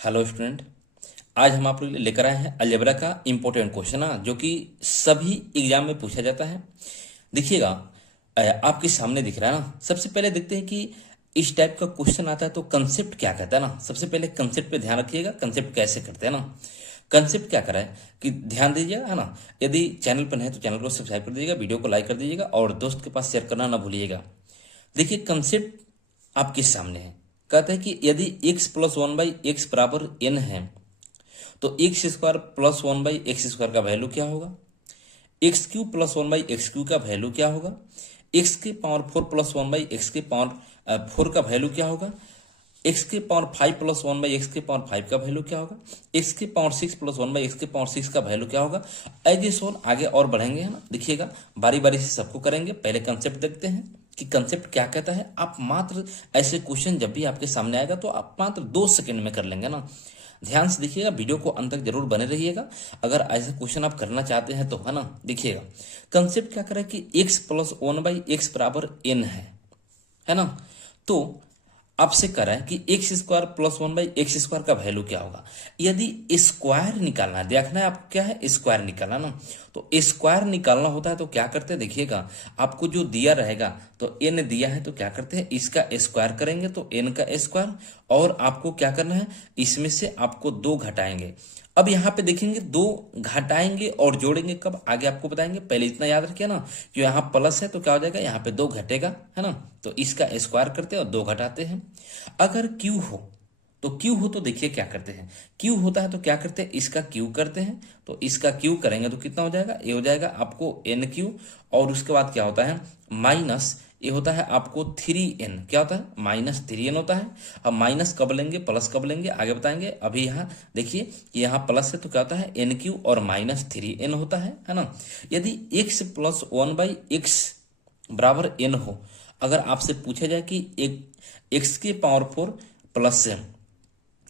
Hello student. आज हम आप लोग के लिए लेकर आए हैं अलजेब्रा का इम्पोर्टेंट क्वेश्चन जो कि सभी एग्जाम में पूछा जाता है। देखिएगा, आपके सामने दिख रहा है ना। सबसे पहले देखते हैं कि इस टाइप का क्वेश्चन आता है तो कंसेप्ट क्या कहता है ना। सबसे पहले कंसेप्ट पे ध्यान रखिएगा, कंसेप्ट कैसे करते हैं ना। कंसेप्ट क्या करा है कि ध्यान दीजिएगा, है ना। यदि चैनल पर है तो चैनल को सब्सक्राइब कर दीजिएगा, वीडियो को लाइक कर दीजिएगा और दोस्त के पास शेयर करना ना भूलिएगा। देखिए कंसेप्ट आपके सामने है। कहता है कि यदि x plus one by x बराबर n है तो x square plus one by x square का वैल्यू क्या होगा, x Q plus one by x Q का वैल्यू क्या होगा, एक्स के power four plus one by x के पावर फोर का वैल्यू क्या होगा, एक्स के power five plus one by x के पावर फाइव का वैल्यू क्या होगा, एक्स के power six plus one by x के पावर सिक्स का वैल्यू क्या होगा। एज ए सोन आगे और बढ़ेंगे, है ना। देखिएगा बारी बारी से सबको करेंगे। पहले कंसेप्ट देखते हैं कि कंसेप्ट क्या कहता है। आप मात्र ऐसे क्वेश्चन जब भी आपके सामने आएगा तो आप मात्र 2 सेकंड में कर लेंगे ना। ध्यान से देखिएगा, वीडियो को अंत तक जरूर बने रहिएगा अगर ऐसे क्वेश्चन आप करना चाहते हैं तो, है ना। देखिएगा कंसेप्ट क्या करे कि x plus one by x बराबर n है ना। तो आपसे करा है कि x square plus one by x square का वैल्यू क्या होगा। यदि स्क्वायर निकालना है, देखना है आपको क्या है, स्क्वायर निकालना ना। तो स्क्वायर निकालना होता है तो क्या करते हैं, देखिएगा आपको जो दिया रहेगा तो n दिया है तो क्या करते हैं, इसका स्क्वायर करेंगे तो n का स्क्वायर। और आपको क्या करना है, इसमें से आपको 2 घटाएंगे। अब यहाँ पे देखेंगे 2 घटाएंगे और जोड़ेंगे कब, आगे आपको बताएंगे। पहले इतना याद रखिए ना, जो यहाँ प्लस है तो क्या हो जाएगा, यहाँ पे 2 घटेगा, है ना। तो इसका स्क्वायर करते हैं और 2 घटाते हैं। अगर क्यू हो तो देखिए क्या करते हैं, क्यू होता है तो क्या करते हैं, इसका क्यू करते हैं। तो इसका क्यू करेंगे तो कितना हो जाएगा, ये हो जाएगा आपको एन क्यू। और उसके बाद क्या होता है, माइनस ये होता है आपको 3n। क्या होता है, -3n होता है। अब माइनस कब लेंगे, प्लस कब लेंगे, आगे बताएंगे। अभी यहाँ देखिए कि यहाँ प्लस है तो क्या होता है, एन क्यू और -3n होता है ना। यदि x plus one by x बराबर n हो, अगर आपसे पूछा जाए कि एक एक्स के power four plus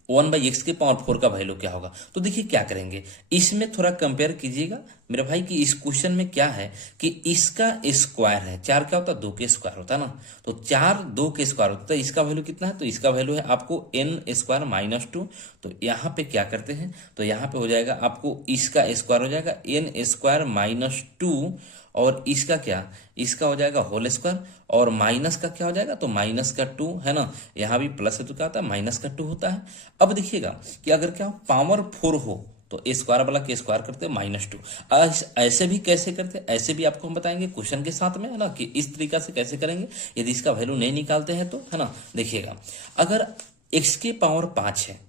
one by x के पावर फोर का वैल्यू क्या होगा, तो देखिए क्या करेंगे, इसमें थोड़ा कंपेयर कीजिएगा मेरे भाई कि इस क्वेश्चन में क्या है कि इसका स्क्वायर है, 4 क्या होता है, 2 के स्क्वायर होता है ना। तो 4 2 के स्क्वायर होता है, इसका वैल्यू कितना है, तो इसका वैल्यू है आपको एन स्क्वायर -2। तो यहाँ पे क्या करते हैं, तो यहाँ पे हो जाएगा आपको इसका स्क्वायर हो जाएगा एन स्क्वायर -2 और इसका क्या, इसका हो जाएगा होल स्क्वायर और माइनस का क्या हो जाएगा, तो माइनस का 2, है ना। यहाँ भी प्लस है तो क्या होता है, माइनस का 2 होता है। अब देखिएगा कि अगर क्या पावर 4 हो तो ए स्क्वायर वाला के स्क्वायर करते हैं -2। ऐसे भी कैसे करते हैं, ऐसे भी आपको हम बताएंगे क्वेश्चन के साथ में, है ना, कि इस तरीका से कैसे करेंगे यदि इसका वैल्यू नहीं निकालते हैं तो, है ना। देखिएगा अगर x के पावर 5 है,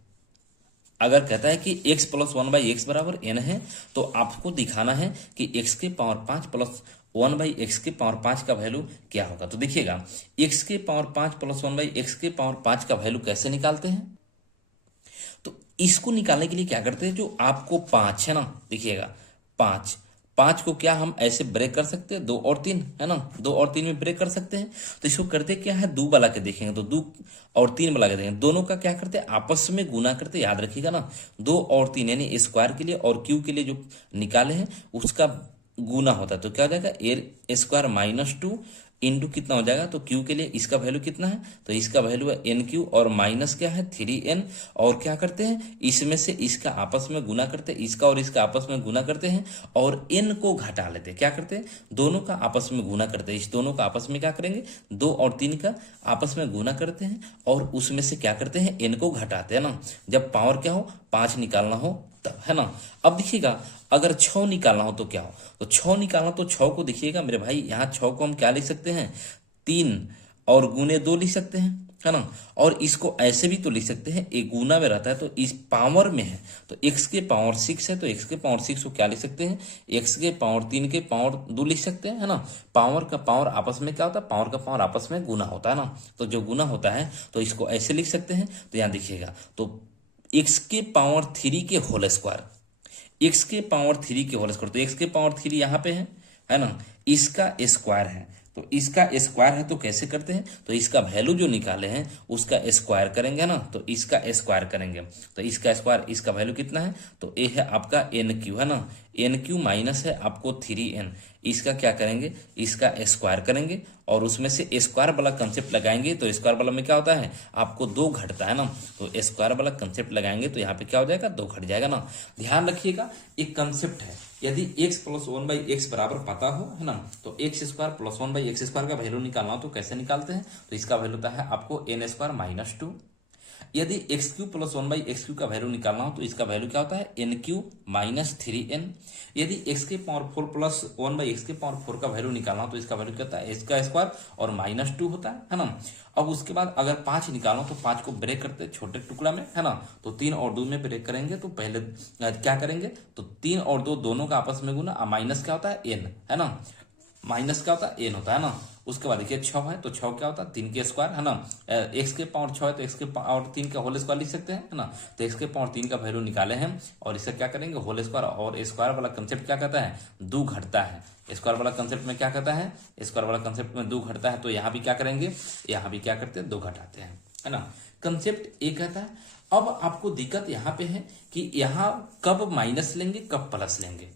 अगर कहता है कि x plus one by x बराबर n है, तो आपको दिखाना है कि x के power 5 plus one by x के पावर 5 का वैल्यू क्या होगा। तो देखिएगा x के power 5 plus one by x के पावर 5 का वैल्यू कैसे निकालते हैं। तो इसको निकालने के लिए क्या करते हैं, जो आपको 5 है ना, देखिएगा 5 5 को क्या हम ऐसे ब्रेक कर सकते हैं, 2 और 3, है ना, 2 और 3 में ब्रेक कर सकते हैं। तो इसको करते क्या है, 2 वाला के देखेंगे तो 2 और 3 वाला के देखेंगे, दोनों का क्या करते हैं, आपस में गुना करते, याद रखिएगा ना। 2 और 3 यानी स्क्वायर के लिए और क्यू के लिए जो निकाले हैं उसका गुना होता है। तो क्या हो जाएगा, ए स्क्वायर -2 इंटू कितना हो जाएगा, तो क्यू के लिए इसका वैल्यू कितना है, तो इसका वैल्यू है एन क्यू और माइनस क्या है 3n। और क्या करते हैं, इसमें से इसका आपस में गुना करते हैं, इसका और इसका आपस में गुना करते हैं और n को घटा लेते हैं। क्या करते हैं, दोनों का आपस में गुना करते हैं, इस दोनों का आपस में क्या करेंगे, 2 और 3 का आपस में गुना करते हैं और उसमें से क्या करते हैं, n को घटाते हैं ना। जब पावर क्या हो, 5 निकालना हो तब, है ना। अब देखिएगा अगर 6 निकालना हो तो क्या हो, तो 6 निकालना तो 6 को देखिएगा मेरे भाई, यहाँ 6 को हम क्या लिख सकते हैं, 3 और गुने 2 लिख सकते हैं, है ना। और इसको ऐसे भी तो लिख सकते हैं, एक गुना में रहता है तो इस पावर में है तो x के पावर 6 है तो x के पावर 6 को क्या लिख सकते हैं, x के पावर 3 के पावर 2 लिख सकते हैं, है ना। पावर का पावर आपस में क्या होता है, पावर का पावर आपस में गुना होता है ना। तो जो गुना होता है तो इसको ऐसे लिख सकते हैं। तो यहाँ देखिएगा तो x के पावर 3 के होल स्क्वायर, x के पावर 3 के होल स्क्वायर, तो x के पावर 3 यहाँ पे है ना, इसका स्क्वायर है तो इसका स्क्वायर है तो कैसे करते हैं, तो इसका वैल्यू जो निकाले हैं उसका स्क्वायर करेंगे ना, तो इसका स्क्वायर करेंगे तो इसका स्क्वायर, इसका वैल्यू कितना है, तो ये है आपका एन क्यू, है ना, एन क्यू माइनस है आपको 3n, इसका क्या करेंगे, इसका स्क्वायर करेंगे और उसमें से स्क्वायर वाला कंसेप्ट लगाएंगे। तो स्क्वायर वाला में क्या होता है, आपको 2 घटता है ना, तो स्क्वायर वाला कंसेप्ट लगाएंगे तो यहाँ पे क्या हो जाएगा, 2 घट जाएगा ना। ध्यान रखिएगा एक कंसेप्ट है, यदि x प्लस 1/x बराबर पता हो, है ना, तो x square plus 1/x square का वैल्यू निकालना हो तो कैसे निकालते हैं, तो इसका वैल्यू होता है आपको n स्क्वायर माइनस 2। यदि x Q plus 1/x Q का वैल्यू निकालना हो तो इसका वैल्यू क्या होता है, एन क्यू माइनस 3n। यदि x के पावर 4 प्लस 1/x के पावर 4 का वैल्यू निकालना हो तो इसका वैल्यू क्या होता है, x का स्क्वायर और माइनस 2 होता है ना। अब उसके बाद अगर 5 निकालो तो 5 को ब्रेक करते हैं छोटे टुकड़ा में, है ना, तो 3 और 2 में ब्रेक करेंगे तो पहले क्या करेंगे, तो 3 और 2 दोनों का आपस में गुना, माइनस क्या होता है, n, है ना, माइनस क्या होता है, एन होता है ना। उसके बाद देखिए 6 है तो 6 क्या होता है, 3 के स्क्वायर, है ना, x के पावर 6 है तो x के पावर 3 का होल स्क्वायर लिख सकते हैं, है ना। तो x के पावर 3 का वैल्यू निकाले हैं और इसे क्या करेंगे, होल स्क्वायर। और स्क्वायर वाला कंसेप्ट क्या कहता है, 2 घटता है। स्क्वायर वाला कंसेप्ट में क्या कहता है, स्क्वायर वाला कंसेप्ट में 2 घटता है, तो यहाँ भी क्या करेंगे, यहाँ भी क्या करते हैं, 2 घटाते हैं, है ना। कंसेप्ट एक कहता है। अब आपको दिक्कत यहाँ पे है कि यहाँ कब माइनस लेंगे कब प्लस लेंगे,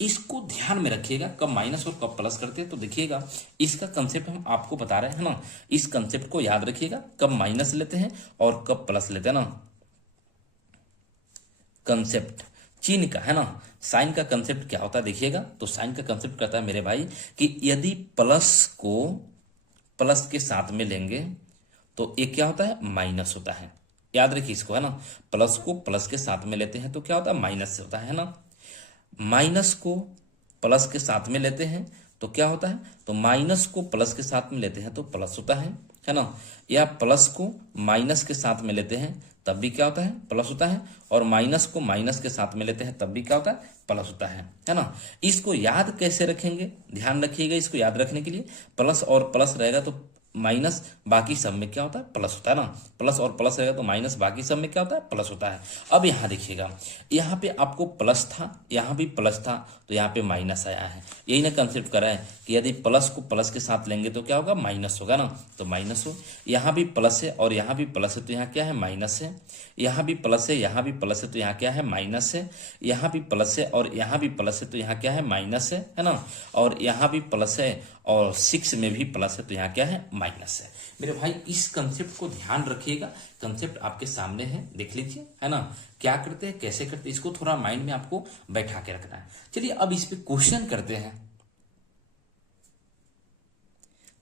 इसको ध्यान में रखिएगा, कब माइनस और कब प्लस करते हैं। तो देखिएगा इसका कंसेप्ट हम आपको बता रहे हैं ना, इस कंसेप्ट को याद रखिएगा, कब माइनस लेते हैं और कब प्लस लेते हैं ना। कंसेप्ट चिन्ह का, है ना, साइन का कंसेप्ट क्या होता है देखिएगा, तो साइन का कंसेप्ट कहता है मेरे भाई कि यदि प्लस को प्लस के साथ में लेंगे तो एक क्या होता है, माइनस होता है। याद रखिए इसको, है ना, प्लस को प्लस के साथ में लेते हैं तो क्या होता है, माइनस से होता है ना। माइनस को प्लस के साथ में लेते हैं तो क्या होता है, तो माइनस को प्लस के साथ में लेते हैं तो प्लस होता है ना। या प्लस को माइनस के साथ में लेते हैं तब भी क्या होता है, प्लस होता है। और माइनस को माइनस के साथ में लेते हैं तब भी क्या होता है, प्लस होता है ना। इसको याद कैसे रखेंगे, ध्यान रखिएगा, इसको याद रखने के लिए प्लस और प्लस रहेगा तो माइनस, बाकी सब में क्या होता है, प्लस होता है ना। प्लस और प्लस रहेगा तो माइनस, बाकी सब में क्या होता है, प्लस होता है। अब यहाँ देखिएगा, यहाँ पे आपको प्लस था, यहाँ भी प्लस था, तो यहाँ पे माइनस आया है। यही ना कंसेप्ट करा है कि यदि प्लस को प्लस के साथ लेंगे तो क्या होगा, माइनस होगा ना, तो माइनस हो। यहाँ भी प्लस है और यहाँ भी प्लस है तो यहाँ क्या है, माइनस है। यहाँ भी प्लस है, यहाँ भी प्लस है तो यहाँ क्या है, माइनस है। यहाँ भी प्लस है और यहाँ भी प्लस है तो यहाँ क्या है, माइनस है ना। और यहाँ भी प्लस है और 6 में भी प्लस है तो यहाँ क्या है, माइनस है। मेरे भाई इस कंसेप्ट को ध्यान रखिएगा, कंसेप्ट आपके सामने है, देख लीजिए, है ना, क्या करते हैं कैसे करते हैं, इसको थोड़ा माइंड में आपको बैठा के रखना है। चलिए अब इस पे क्वेश्चन करते हैं,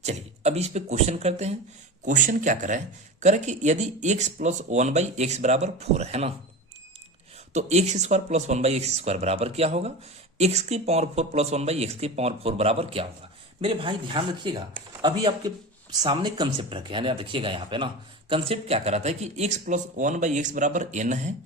चलिए अब इस पे क्वेश्चन करते हैं। क्वेश्चन क्या करा है, करे कि यदि x प्लस 1/x बराबर 4 है ना, तो x square plus 1/x square बराबर क्या होगा, x की पावर 4 प्लस 1/x की पावर 4 बराबर क्या होगा। मेरे भाई ध्यान रखिएगा, अभी आपके सामने कंसेप्ट रखे हैं, देखिएगा यहाँ पे ना, कंसेप्ट क्या कराता है कि x प्लस 1/x बराबर n है,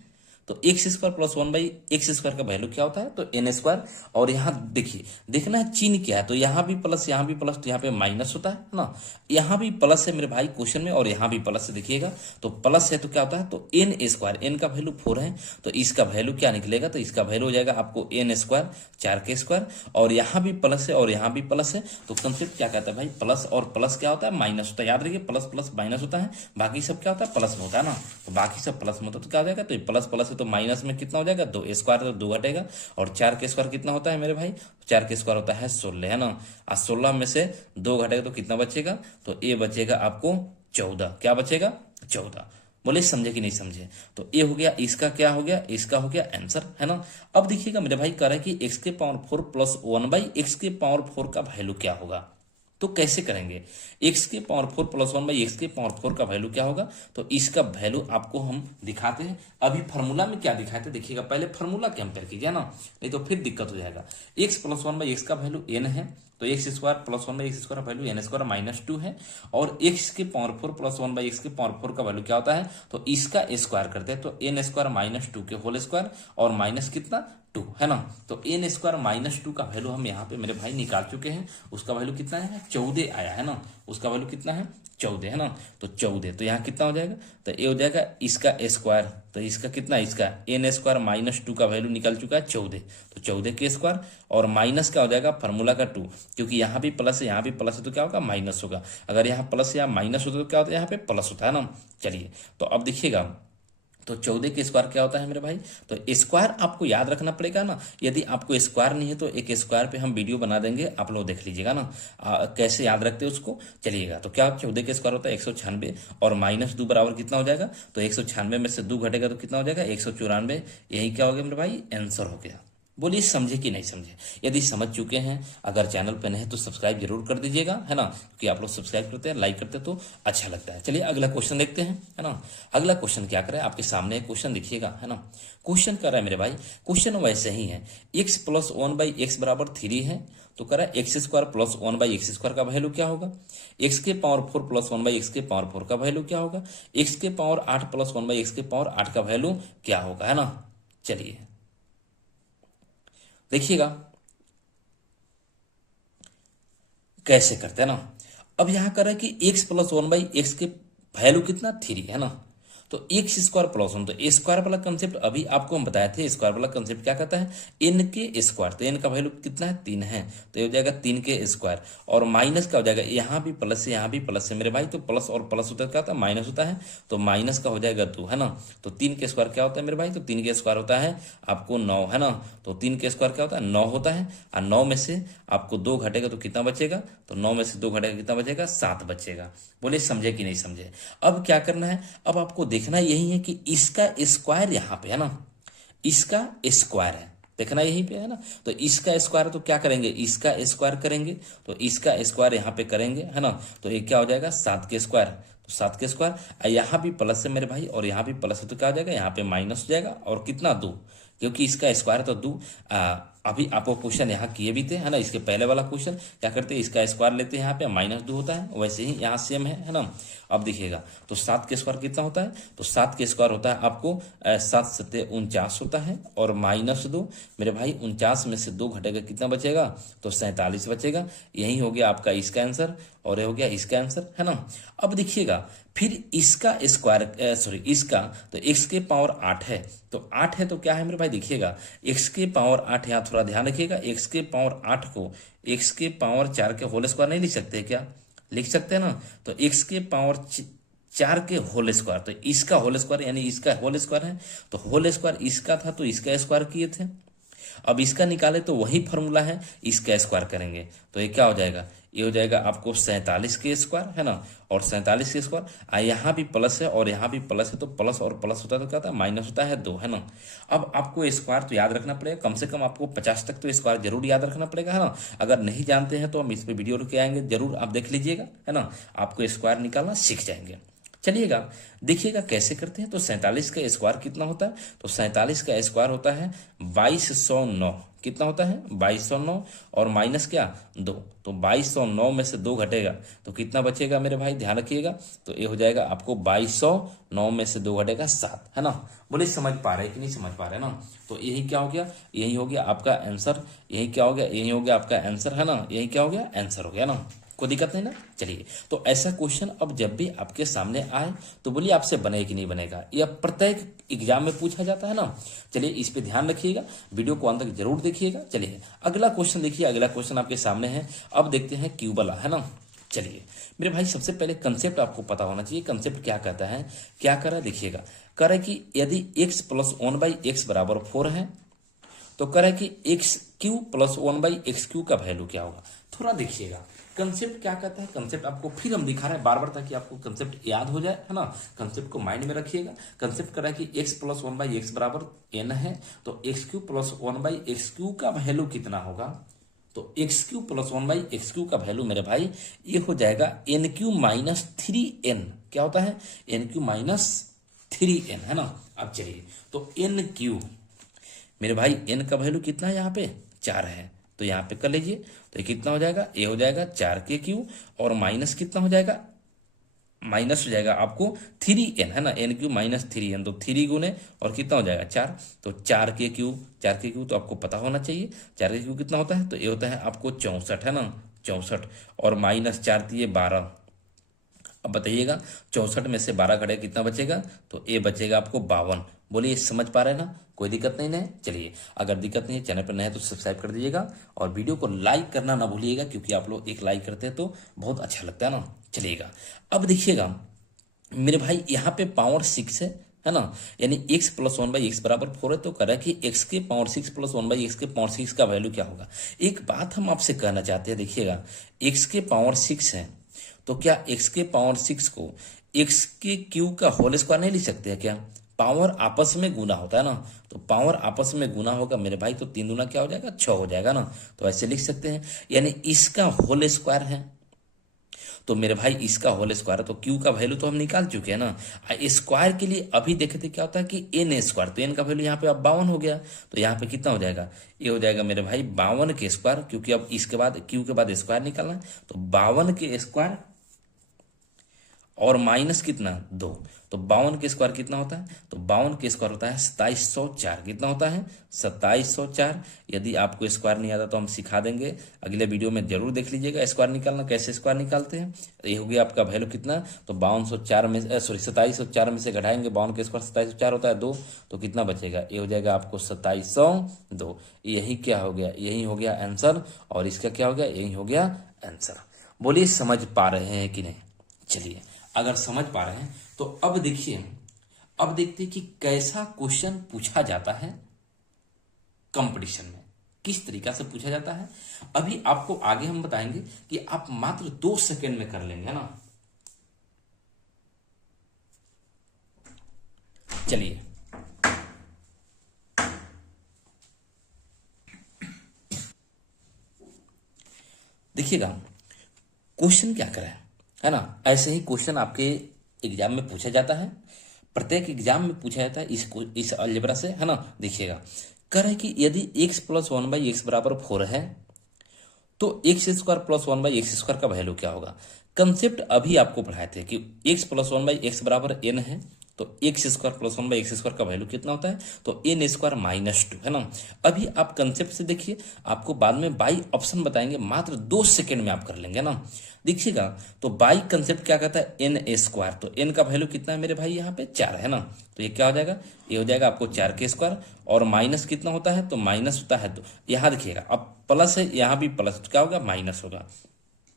तो x square plus 1/x square का वैल्यू क्या होता है, तो n स्क्वायर। और यहाँ देखिए, देखना है चिन्ह क्या है, तो यहाँ भी प्लस यहाँ भी प्लस, तो यहाँ पे माइनस होता है ना। यहाँ भी प्लस है मेरे भाई क्वेश्चन में और यहाँ भी प्लस है, देखिएगा तो प्लस है तो क्या होता है, तो n स्क्वायर, n का वैल्यू 4 है तो इसका वैल्यू क्या निकलेगा, तो इसका वैल्यू हो जाएगा आपको n स्क्वायर 4 के स्क्वायर। और यहाँ भी प्लस है और यहाँ भी प्लस है, तो कंसेप्ट क्या कहता है भाई, प्लस और प्लस क्या होता है, माइनस होता है। याद रखिए प्लस प्लस माइनस होता है, बाकी सब क्या होता है, प्लस में होता है ना। तो बाकी सब प्लस में होता है तो क्या हो जाएगा, तो प्लस प्लस है तो माइनस में कितना हो जाएगा, 2 स्क्वायर, तो 2 घटेगा। और 4 के स्क्वायर कितना होता है मेरे भाई, 4 के स्क्वायर होता है 16, है ना। आज 16 में से 2 घटेगा तो कितना बचेगा, तो ये बचेगा आपको 14। क्या बचेगा, 14। बोले समझे कि नहीं समझे, तो ये हो गया, इसका क्या हो गया, इसका हो गया आंसर, है ना। अब देखिएगा मेरे भाई कह रहा है कि x के पावर 4 प्लस 1/x के पावर 4 का वैल्यू क्या होगा। तो कैसे करेंगे, x के पावर 4 प्लस 1/x के पावर 4 का वैल्यू क्या होगा, तो इसका वैल्यू आपको हम दिखाते हैं। अभी फार्मूला में क्या दिखाते हैं देखिएगा, पहले फार्मूला कंपेयर कीजिए ना, नहीं तो फिर दिक्कत हो जाएगा। x प्लस 1/x का वैल्यू n है, तो x square plus 1/x square का वैल्यू n स्क्वायर माइनस 2 है। और x के पावर 4 प्लस 1/x के पावर 4 का वैल्यू क्या होता है, तो इसका स्क्वायर करते हैं तो n स्क्वायर माइनस 2 के होल स्क्वायर और माइनस कितना 2, है ना। तो n स्क्वायर माइनस 2 का वैल्यू हम यहाँ पे मेरे भाई निकाल चुके हैं, उसका वैल्यू कितना है, 14 आया है ना, उसका वैल्यू कितना है, 14, है ना। तो 14, तो यहाँ कितना हो जाएगा, तो ये हो जाएगा इसका स्क्वायर, तो इसका कितना, इसका n स्क्वायर माइनस 2 का वैल्यू निकल चुका है 14, तो 14 के स्क्वायर और माइनस क्या हो जाएगा, फार्मूला का 2, क्योंकि यहाँ भी प्लस है यहाँ भी प्लस है तो क्या होगा, माइनस होगा। अगर यहाँ प्लस या माइनस होता तो क्या होता है, यहाँ पे प्लस होता है ना। चलिए तो अब देखिएगा तो 14 के स्क्वायर क्या होता है मेरे भाई? तो स्क्वायर आपको याद रखना पड़ेगा ना। यदि आपको स्क्वायर नहीं है तो एक स्क्वायर पे हम वीडियो बना देंगे, आप लोग देख लीजिएगा ना कैसे याद रखते हैं उसको। चलिएगा, तो क्या 14 के स्क्वायर होता है 196, और माइनस 2 बराबर कितना हो जाएगा? तो 196 में से 2 घटेगा तो कितना हो जाएगा? 194। यही क्या हो गया मेरे भाई? आंसर हो गया। बोलिए समझे कि नहीं समझे? यदि समझ चुके हैं, अगर चैनल पे नहीं तो सब्सक्राइब जरूर कर दीजिएगा, है ना, क्योंकि आप लोग सब्सक्राइब करते हैं, लाइक करते हैं तो अच्छा लगता है। चलिए अगला क्वेश्चन देखते हैं, है ना। अगला क्वेश्चन क्या करे, आपके सामने एक क्वेश्चन देखिएगा, है ना। क्वेश्चन कर रहा है मेरे भाई, क्वेश्चन वैसे ही है, x प्लस 1/x बराबर 3 है, तो कह रहा है x square plus 1/x square का वैल्यू क्या होगा? x के पावर 4 प्लस 1/x के पावर 4 का वैल्यू क्या होगा? x के पावर 8 प्लस 1/x के पावर 8 का वैल्यू क्या होगा, है ना। चलिए देखिएगा कैसे करते हैं ना। अब यहां कर रहे हैं कि x प्लस 1/x के वैल्यू कितना? 3, है ना। तो एक्स स्क्वायर प्लस 1, तो ए स्क्वायर वाला कंसेप्ट अभी आपको हम बताए थे। स्क्वायर वाला कंसेप्ट क्या कहता है? एन के स्क्वायर, तो एन का वैल्यू कितना है? 3 है, तो ये हो जाएगा 3 के स्क्वायर, और माइनस का हो जाएगा, यहाँ भी प्लस है यहाँ भी प्लस है मेरे भाई, तो प्लस और प्लस होता है क्या होता है? माइनस होता है, तो माइनस का हो जाएगा 2, है ना। तो 3 के स्क्वायर क्या होता है मेरे भाई? तो 3 के स्क्वायर होता है आपको 9, है ना। तो 3 के स्क्वायर क्या होता है? 9 होता है, और 9 में से आपको 2 घटेगा तो कितना बचेगा? तो 9 में से 2 घटेगा कितना बचेगा? 7 बचेगा। बोले समझे कि नहीं समझे? अब क्या करना है, अब आपको देखना यही है कि इसका स्क्वायर यहां पे है ना, इसका स्क्वायर है, देखना यहीं पे है ना। तो इसका स्क्वायर तो क्या करेंगे? इसका स्क्वायर करेंगे, तो इसका स्क्वायर यहाँ पे करेंगे, है ना। तो ये क्या हो जाएगा? 7 के स्क्वायर, तो 7 के स्क्वायर, यहाँ भी प्लस है मेरे भाई और यहाँ भी प्लस है, तो क्या हो जाएगा? यहाँ पे माइनस हो जाएगा, और कितना? 2, क्योंकि इसका स्क्वायर तो 2। अभी आपको क्वेश्चन यहाँ किए भी थे, है ना। इसके पहले वाला क्वेश्चन क्या करते हैं? इसका स्क्वायर लेते हैं, यहाँ पे -2 होता है, वैसे ही यहाँ सेम है ना। अब देखिएगा, तो 7 के स्क्वायर कितना होता है? तो 7 के स्क्वायर होता है आपको 7 सत्ते 49 होता है, और -2 मेरे भाई, 49 में से 2 घटेगा कितना बचेगा? तो 47 बचेगा। यही हो गया आपका इसका आंसर, और ये हो गया इसका आंसर, है ना। अब देखिएगा, फिर इसका स्क्वायर, सॉरी इसका, तो x के पावर 8 है, तो 8 है तो क्या है मेरे भाई? देखिएगा, x के पावर 8, यहाँ थोड़ा ध्यान रखिएगा, x के पावर 8 को x के पावर 4 के होल स्क्वायर नहीं लिख सकते क्या? लिख सकते हैं ना। तो x के पावर 4 के होल स्क्वायर, तो इसका होल स्क्वायर यानी इसका होल स्क्वायर है, तो होल स्क्वायर इसका था तो इसका स्क्वायर किए थे। अब इसका निकाले तो वही फॉर्मूला है, इसका स्क्वायर करेंगे तो ये क्या हो जाएगा? ये हो जाएगा आपको 47 के स्क्वायर, है ना, और 47 के स्क्वायर, यहाँ भी प्लस है और यहाँ भी प्लस है, तो प्लस और प्लस होता है तो क्या होता है? माइनस होता है 2, है ना। अब आपको स्क्वायर तो याद रखना पड़ेगा, कम से कम आपको 50 तक तो स्क्वायर जरूर याद रखना पड़ेगा, है ना। अगर नहीं जानते हैं तो हम इस पर वीडियो लेके आएंगे, जरूर आप देख लीजिएगा, है ना, आपको स्क्वायर निकालना सीख जाएंगे। चलिएगा देखिएगा कैसे करते हैं। तो 47 का स्क्वायर कितना होता है? तो 47 का स्क्वायर होता है 2209, कितना होता है? 2209, और माइनस क्या? 2, तो 2209 में से 2 घटेगा तो कितना बचेगा मेरे भाई? ध्यान रखिएगा, तो ये हो जाएगा आपको 2209 में से 2 घटेगा 7, है ना। बोले समझ पा रहे कि नहीं समझ पा रहे ना। तो यही क्या हो गया? यही हो गया आपका आंसर। यही क्या हो गया? यही हो गया आपका आंसर, है ना। यही क्या हो गया? आंसर हो गया ना। कोई दिक्कत नहीं ना। चलिए, तो ऐसा क्वेश्चन अब जब भी आपके सामने आए तो बोलिए आपसे बने कि नहीं बनेगा, यह प्रत्येक एग्जाम में पूछा जाता है ना। चलिए इस पे ध्यान रखिएगा, वीडियो को अंत तक जरूर देखिएगा। चलिए अगला क्वेश्चन देखिए, अगला क्वेश्चन आपके सामने है। अब देखते हैं क्यूब वाला, है ना। चलिए मेरे भाई, सबसे पहले कंसेप्ट आपको पता होना चाहिए, कंसेप्ट क्या कहता है, क्या कर रहा है। देखिएगा, कह रहा है कि यदि x प्लस 1/x बराबर 4 है, तो कह रहा है कि एक्स क्यू प्लस 1/x³ का वैल्यू क्या होगा। थोड़ा देखिएगा कंसेप्ट क्या कहता है। कंसेप्ट आपको फिर हम दिखा रहे हैं बार बार, ताकि आपको कंसेप्ट याद हो जाए, है ना। कंसेप्ट को माइंड में रखिएगा। कंसेप्ट कर रहा है कि x प्लस 1/x बराबर n है, तो x³ प्लस 1/x³ का वैल्यू कितना होगा। तो x³ प्लस 1/x³ का वैल्यू मेरे भाई ये हो जाएगा n³ माइनस 3n। क्या होता है? n³ माइनस 3n, है ना। अब चलिए, तो n³ मेरे भाई n का वैल्यू कितना है? यहाँ पे 4 है, तो यहाँ पे कर लीजिए, तो ये कितना हो जाएगा? ये हो जाएगा 4k³ और माइनस कितना हो जाएगा? माइनस हो जाएगा आपको 3n, है ना। n³ माइनस 3n, तो 3 गुने और कितना हो जाएगा? 4, तो 4k³ तो आपको पता होना चाहिए। 4k³ कितना होता है? तो ये होता है आपको 64, है ना, 64, और माइनस 4 दिए 12। अब बताइएगा 64 में से 12 घटे कितना बचेगा? तो ये बचेगा आपको 52। बोलिए समझ पा रहे हैं ना, कोई दिक्कत नहीं है। चलिए, अगर दिक्कत नहीं है, चैनल पर नए हैं तो सब्सक्राइब कर दीजिएगा, और वीडियो को लाइक करना ना भूलिएगा, क्योंकि आप लोग एक लाइक करते हैं तो बहुत अच्छा लगता है ना। चलिएगा, अब देखिएगा मेरे भाई, यहाँ पे पावर 6 है, है ना, यानी x प्लस 1/x बराबर 4 है, तो कह रहा है कि x के पावर 6 प्लस 1/x के पावर 6 का वैल्यू क्या होगा। एक बात हम आपसे कहना चाहते हैं, देखिएगा x के पावर 6 है, तो क्या x के पावर 6 को x के क्यू का होल स्क्वायर नहीं लिख सकते हैं क्या। पावर आपस में गुना होता है ना, तो पावर आपस में गुना होगा मेरे भाई, तो 3 दूना क्या हो जाएगा, 6 हो जाएगा ना, तो ऐसे लिख सकते हैं। यानी इसका होल स्क्वायर है, तो मेरे भाई इसका होल स्क्वायर है, तो क्यू का वैल्यू तो हम निकाल चुके हैं ना। स्क्वायर के लिए अभी देखे थे क्या होता है कि एन स्क्वायर, तो एन का वैल्यू यहाँ पे अब 52 हो गया, तो यहाँ पे कितना हो जाएगा, ये हो जाएगा मेरे भाई 52 के स्क्वायर, क्योंकि अब इसके बाद क्यू के बाद स्क्वायर निकालना है, तो 52 के स्क्वायर और माइनस कितना 2, तो 52 के स्क्वायर कितना होता है, तो 52 के स्क्वायर होता है 2704, कितना होता है 2704। यदि आपको स्क्वायर नहीं आता तो हम सिखा देंगे, अगले वीडियो में जरूर देख लीजिएगा स्क्वायर निकालना, कैसे स्क्वायर निकालते हैं। ये हो गया आपका वैल्यू कितना, तो 5204 में 2704 में से घटाएंगे 52 के स्क्वायर 2704 होता है 2, तो कितना बचेगा, ये हो जाएगा आपको 2702। यही क्या हो गया, यही हो गया आंसर, और इसका क्या हो गया, यही हो गया आंसर। बोलिए समझ पा रहे हैं कि नहीं। चलिए अगर समझ पा रहे हैं तो अब देखिए, अब देखते हैं कि कैसा क्वेश्चन पूछा जाता है कंपटीशन में, किस तरीका से पूछा जाता है। अभी आपको आगे हम बताएंगे कि आप मात्र 2 सेकंड में कर लेंगे ना। चलिए देखिएगा क्वेश्चन क्या करें, है ना, ऐसे ही क्वेश्चन आपके एग्जाम में पूछा जाता है, प्रत्येक एग्जाम में पूछा जाता है इस अलजेब्रा से, है ना। देखिएगा कह रहे हैं कि यदि x प्लस 1/x बराबर 4 है, तो x square plus 1/x square का वैल्यू क्या होगा। कंसेप्ट अभी आपको पढ़ाए थे कि x प्लस 1/x बराबर n है, तो x square plus 1/x square का वैल्यू कितना होता है, तो एन स्क्वायर माइनस 2, है ना। अभी आप कंसेप्ट से देखिए, आपको बाद में बाई ऑप्शन बताएंगे, मात्र 2 सेकंड में आप कर लेंगे ना। देखिएगा तो बाई कंसेप्ट क्या कहता है, एन स्क्वायर, तो एन का वैल्यू कितना है मेरे भाई, यहाँ पे 4 है ना, तो ये क्या हो जाएगा, ये हो जाएगा आपको 4 के स्क्वायर, और माइनस कितना होता है, तो माइनस होता है, तो यहाँ देखिएगा अब प्लस है, यहाँ भी प्लस, तो क्या होगा, माइनस होगा।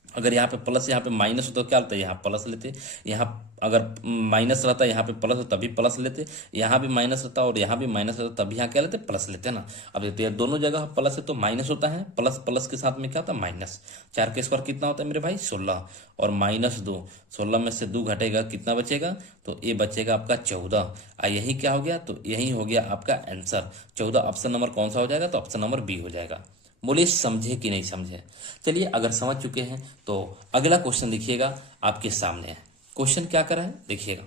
अगर यहाँ पे प्लस यहाँ पे माइनस हो तो क्या होता है, यहाँ प्लस लेते, यहाँ अगर माइनस रहता है यहाँ पे प्लस हो तभी प्लस लेते, यहाँ भी माइनस रहता और यहाँ भी माइनस रहता तभी यहाँ क्या लेते, प्लस लेते ना। अब देखते हैं दोनों जगह प्लस है तो माइनस होता है, प्लस प्लस के साथ में क्या होता है, माइनस। 4 के स्क्वायर कितना होता है मेरे भाई, 16, और -2, 16 में से 2 घटेगा कितना बचेगा, तो ये बचेगा आपका 14। यही क्या हो गया, तो यही हो गया आपका आंसर 14। ऑप्शन नंबर कौन सा हो जाएगा, तो ऑप्शन नंबर बी हो जाएगा। बोलिए समझे कि नहीं समझे। चलिए अगर समझ चुके हैं तो अगला क्वेश्चन देखिएगा आपके सामने है। क्वेश्चन क्या करा है, देखिएगा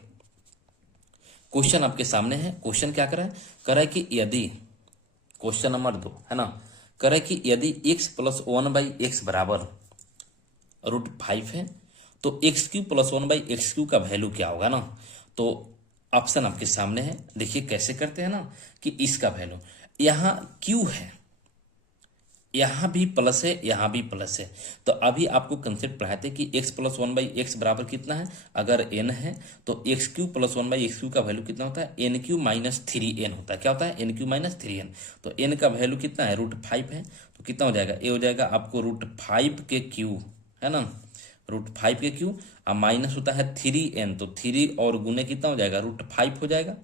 क्वेश्चन आपके सामने है। क्वेश्चन क्या करा है कि यदि, क्वेश्चन नंबर 2 है ना, कह रहा है कि यदि x प्लस 1/x बराबर √5 है, तो x³ प्लस 1/x³ का वैल्यू क्या होगा ना। तो ऑप्शन आपके सामने है, देखिए कैसे करते हैं ना, कि इसका वैल्यू, यहाँ q है, यहाँ भी प्लस है, यहाँ भी प्लस है, तो अभी आपको कंसेप्ट पढ़ाए थे कि x प्लस 1/x बराबर कितना है, अगर n है तो x³ प्लस 1/x³ का वैल्यू कितना होता है, n³ माइनस 3n होता है। क्या होता है, n³ माइनस 3n, तो n का वैल्यू कितना है, √5 है, तो कितना हो जाएगा, ये हो जाएगा आपको √5 के क्यू, है ना, √5 के क्यू, अब माइनस होता है 3n, तो 3 और गुने कितना हो जाएगा, √5 हो जाएगा।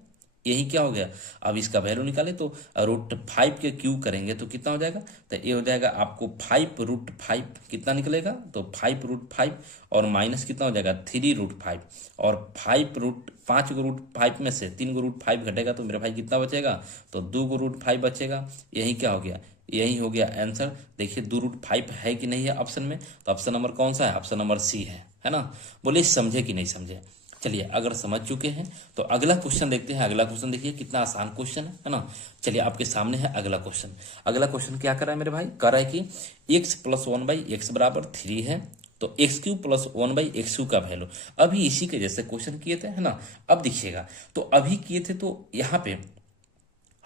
यही क्या हो गया, अब इसका वैल्यू निकाले तो √5 के क्यू करेंगे तो कितना हो जाएगा, तो ये हो जाएगा आपको 5 √5 कितना निकलेगा, तो 5 √5 और माइनस कितना हो जाएगा 3 √5, और 5 को √5 में से 3 को √5 घटेगा तो मेरे भाई कितना बचेगा, तो 2 को √5 बचेगा। यही क्या हो गया, यही हो गया आंसर। देखिए 2 √5 है कि नहीं है ऑप्शन में, तो ऑप्शन नंबर कौन सा है, ऑप्शन नंबर सी है ना। बोलिए समझे कि नहीं समझे। चलिए अगर समझ चुके हैं तो अगला क्वेश्चन देखते हैं। अगला क्वेश्चन देखिए कितना आसान क्वेश्चन है ना। चलिए आपके सामने है अगला क्वेश्चन। अगला क्वेश्चन क्या कर रहा है मेरे भाई, कह रहा है कि x प्लस 1/x बराबर 3 है, तो x³ प्लस 1/x³ का वैल्यू, अभी इसी के जैसे क्वेश्चन किए थे, है ना। अब देखिएगा तो अभी किए थे तो यहाँ पे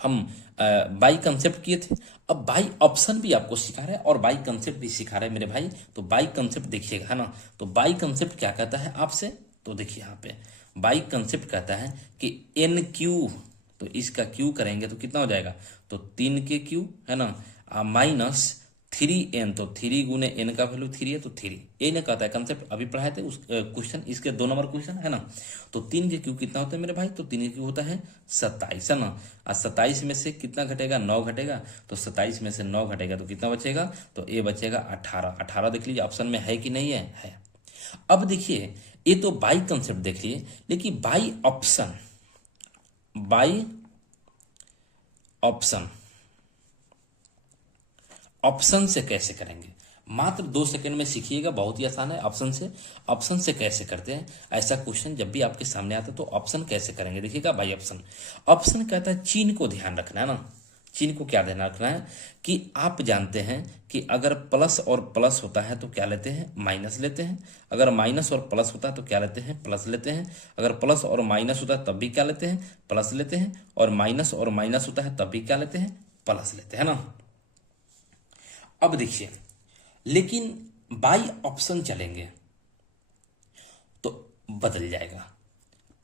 हम बाई कंसेप्ट किए थे, अब बाई ऑप्शन भी आपको सिखा रहा है और बाई कंसेप्ट भी सिखा रहा है मेरे भाई। तो बाई कंसेप्ट देखिएगा, है ना, तो बाई कंसेप्ट क्या कहता है आपसे, तो देखिए यहाँ पे बाई कंसेप्ट कहता है कि NQ, तो इसका Q करेंगे तो कितना हो जाएगा, तो 3 के Q, है ना, 3n, तो 3 गुने n का वैल्यू 3 है तो 3, यही ना कहता है कंसेप्ट, अभी पढ़ाए थे उस क्वेश्चन, इसके 2 नंबर क्वेश्चन है ना। तो 3 के क्यूब कितना होता है मेरे भाई, तो 3 के क्यूब होता है 27 है ना। और 27 में से कितना घटेगा, 9 घटेगा, तो 27 में से 9 घटेगा तो कितना बचेगा, तो ये बचेगा 18। 18 देख लीजिए ऑप्शन में है कि नहीं है। अब देखिए ये तो बाई कंसेप्ट देख लिए, लेकिन by option, by option, option से कैसे करेंगे, मात्र 2 सेकंड में सीखिएगा, बहुत ही आसान है। ऑप्शन से, ऑप्शन से कैसे करते हैं ऐसा क्वेश्चन जब भी आपके सामने आता है तो ऑप्शन कैसे करेंगे, देखिएगा भाई ऑप्शन। ऑप्शन कहता है चिन्ह को ध्यान रखना है ना, चिन्ह को क्या ध्यान रखना है कि आप जानते हैं कि अगर प्लस और प्लस होता है तो क्या लेते हैं, माइनस लेते हैं। अगर माइनस और प्लस होता है तो क्या लेते हैं, प्लस लेते हैं। अगर प्लस और माइनस होता है तब भी क्या लेते हैं, प्लस लेते हैं। और माइनस और माइनस होता है तब भी क्या लेते हैं, प्लस लेते हैं ना। अब देखिए, लेकिन बाई ऑप्शन चलेंगे तो बदल जाएगा,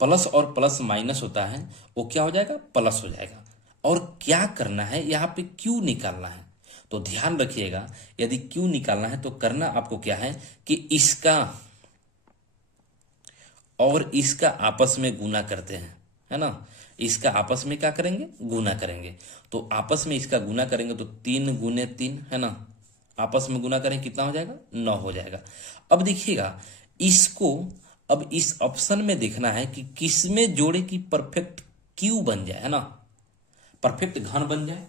प्लस और प्लस माइनस होता है वो क्या हो जाएगा, प्लस हो जाएगा। और क्या करना है यहाँ पे, क्यू निकालना है। तो ध्यान रखिएगा, यदि क्यू निकालना है तो करना आपको क्या है कि इसका और इसका आपस में गुना करते हैं, है ना। इसका आपस में क्या करेंगे, गुना करेंगे। तो आपस में इसका गुना करेंगे तो 3 गुने 3 है ना, आपस में गुना करें कितना हो जाएगा, 9 हो जाएगा। अब देखिएगा इसको, अब इस ऑप्शन में देखना है कि किस में जोड़े कि परफेक्ट क्यू बन जाए, है ना, परफेक्ट घन बन जाए।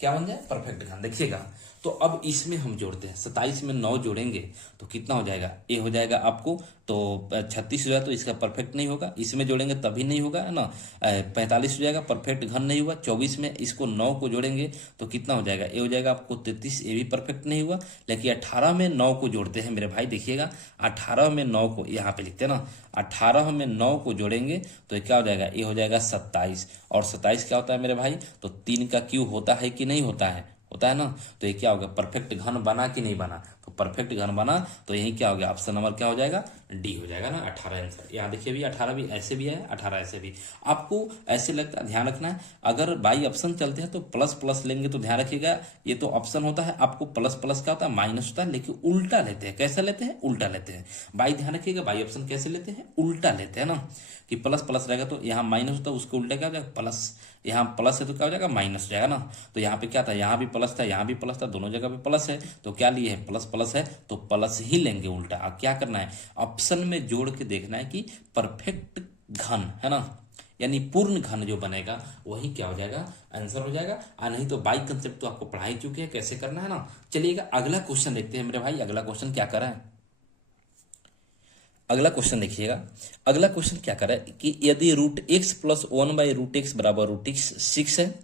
क्या बन जाए, परफेक्ट घन। देखिएगा तो अब इसमें हम जोड़ते हैं, 27 में 9 जोड़ेंगे तो कितना हो जाएगा, ये हो जाएगा आपको तो 36 हो जाएगा, तो इसका परफेक्ट नहीं होगा। इसमें जोड़ेंगे तभी नहीं होगा, है ना। 45 हो जाएगा, परफेक्ट घन नहीं हुआ। 24 में इसको 9 को जोड़ेंगे तो कितना हो जाएगा, ये हो जाएगा आपको 33, ये भी परफेक्ट नहीं हुआ। लेकिन 18 में 9 को जोड़ते हैं मेरे भाई, देखिएगा 18 में 9 को यहाँ पे लिखते हैं ना, 18 में 9 को जोड़ेंगे तो ये क्या हो जाएगा, ये हो जाएगा 27। और 27 क्या होता है मेरे भाई, तो 3 का क्यू होता है कि नहीं होता है, होता है ना। तो ये क्या होगा, परफेक्ट घन बना कि नहीं बना, तो परफेक्ट घन बना, तो यही क्या हो गया, ऑप्शन नंबर क्या हो जाएगा, डी हो जाएगा ना, 18 आंसर। यहाँ देखिए भी 18 भी ऐसे भी है, 18 ऐसे भी। आपको ऐसे लगता है, ध्यान रखना है, अगर बाई ऑप्शन चलते हैं तो प्लस प्लस लेंगे तो ध्यान रखिएगा, ये तो ऑप्शन होता है, आपको प्लस प्लस क्या होता है, माइनस होता है, लेकिन उल्टा लेते हैं। कैसे लेते हैं, उल्टा लेते हैं। बाई ध्यान रखिएगा, बाई ऑप्शन कैसे लेते हैं, उल्टा लेते हैं ना, कि प्लस प्लस रहेगा तो यहाँ माइनस होता है, उसको उल्टा क्या हो जाएगा, प्लस। यहाँ प्लस है तो क्या हो जाएगा, माइनस हो जाएगा ना। तो यहाँ पे क्या था, यहाँ भी प्लस था, यहाँ भी प्लस था, दोनों जगह पे प्लस है, तो क्या लिए है, प्लस प्लस है तो प्लस ही लेंगे उल्टा। अब क्या करना है, ऑप्शन में जोड़ के देखना है कि परफेक्ट घन, है ना, यानी पूर्ण घन जो बनेगा वही क्या हो जाएगा, आंसर हो जाएगा। और नहीं तो बाई कंसेप्ट तो आपको पढ़ा ही चुके हैं कैसे करना है ना। चलिएगा अगला क्वेश्चन देखते हैं मेरे भाई, अगला क्वेश्चन क्या करा है। अगला क्वेश्चन देखिएगा, अगला क्वेश्चन क्या करा है कि यदि रूट एक्स प्लस 1/√x बराबर √6 है